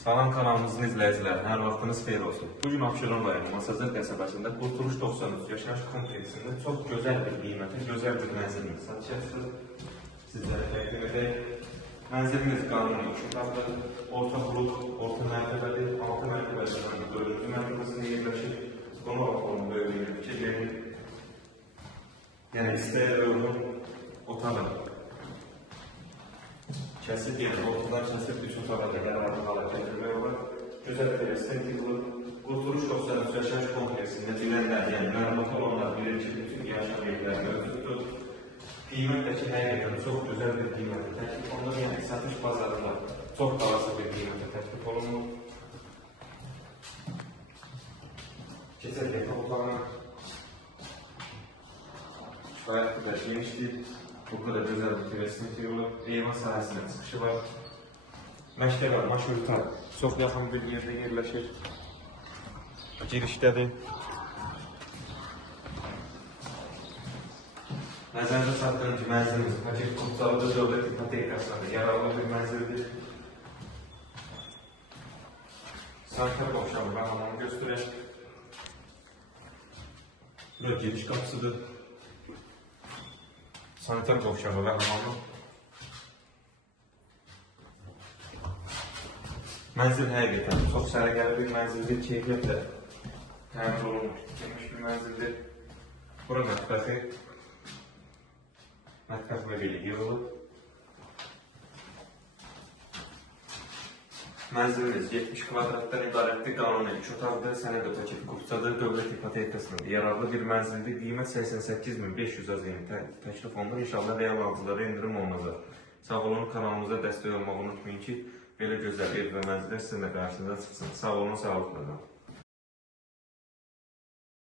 Salam kanalımızın izləyiciləri, hər vaxtınız xeyir olsun. Bugün Abşeron rayonu Masazır qəsəbəsində Qurtuluş 93 yaşayış kompleksində çox gözəl bir qiymətə, gözəl bir mənzilini satışa sizlərə təqdim edək. Mənzilimiz qanuni 2 otaqlı, orta qrup, orta mərtəbəli, 6 mərtəbəli bölümlü mərtəbəsində yerləşir. Qonaq otağının böyüklüyünü fikir verin. Yəni istəyə uyğun otağın. Kəsib, yəni ortadan kəsib 3 otağa da qərar hala gətirmək olar. Gözəl bir estetikli Qurtuluş 93 yaşayış kompleksində bilənlər, yəni məlumat olanlar bilir ki, bütün yaşam yerləri mövcuddur. Qiymət də ki, həqiqətən çox gözəl bir qiymətə təklif olunur. Yəni satış bazarında çox qalası bir qiymətə təklif olunur. Keçək yatak otağına. Kifayət qədər genişdir. Burada da gözəl bir tüvəsinlik yolu, eyvan sahəsində çıxışı var. Məktəbə, maşurita çox yaxın bir yerdə yerləşir. Girişdədir. Nəzərinizə çatdırın ki, mənzilimiz Fakir Qurtsalıda dövlət ipotekasında yararlı bir mənzildir. Sanitar qovşağı baxımını göstərək. Bura giriş qapısıdır. Sanitar qovşağı və hamamı. Mənzil həqiqətən çox sərgəli bir mənzildir, keyfiyyətlə təmin olunmuş, geniş bir mənzildir. Bura mətbəxi, mətbəx və belə yığılıb. Mənzilimiz 70 kvadratdan ibarətdir, qanuni 2 otaqdır, sənəd paket qurtadır, dövlət ipotekasında yararlı bir mənzildir. Qiymət 88.500 az təklif olunur. İnşallah real alıcılara indirim olunacaq. Sağ olun, kanalımıza dəstək olmağı unutmayın ki, belə gözəl ev və mənzillər sizinlə qarşınıza çıxsın. Sağ olun, sağlıqla qalın.